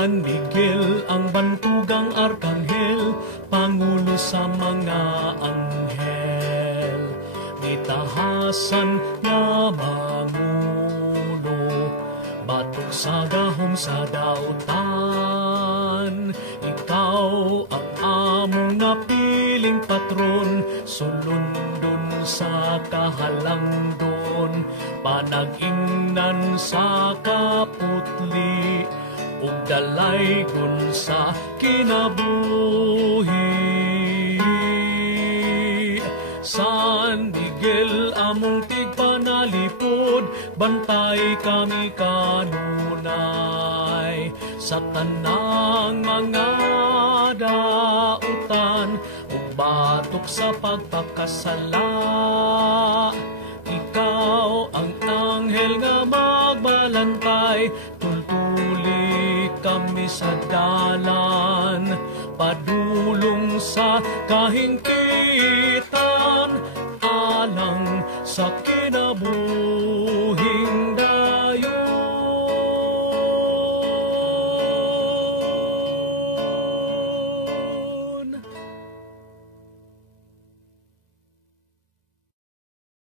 San Miguel, ang bantugang arkanghel, pangulo sa mga anghel. Nitahasan nga mangulo, batok sa gahom sa dautan. Ikaw ang among napiling patron, sulundon sa kahalangdon, panag-ingnan sa kaputli, ug dalaygon sa kinabuhi. San Miguel, among tigpanalipod, bantay kami kanunay sa tanang mga dautan, ug batok sa pagpakasala. Ikaw ang anghel nga magbalantay, tultuli kami sa dalan, padulong sa kahingkitan, alang sa kinabuhi.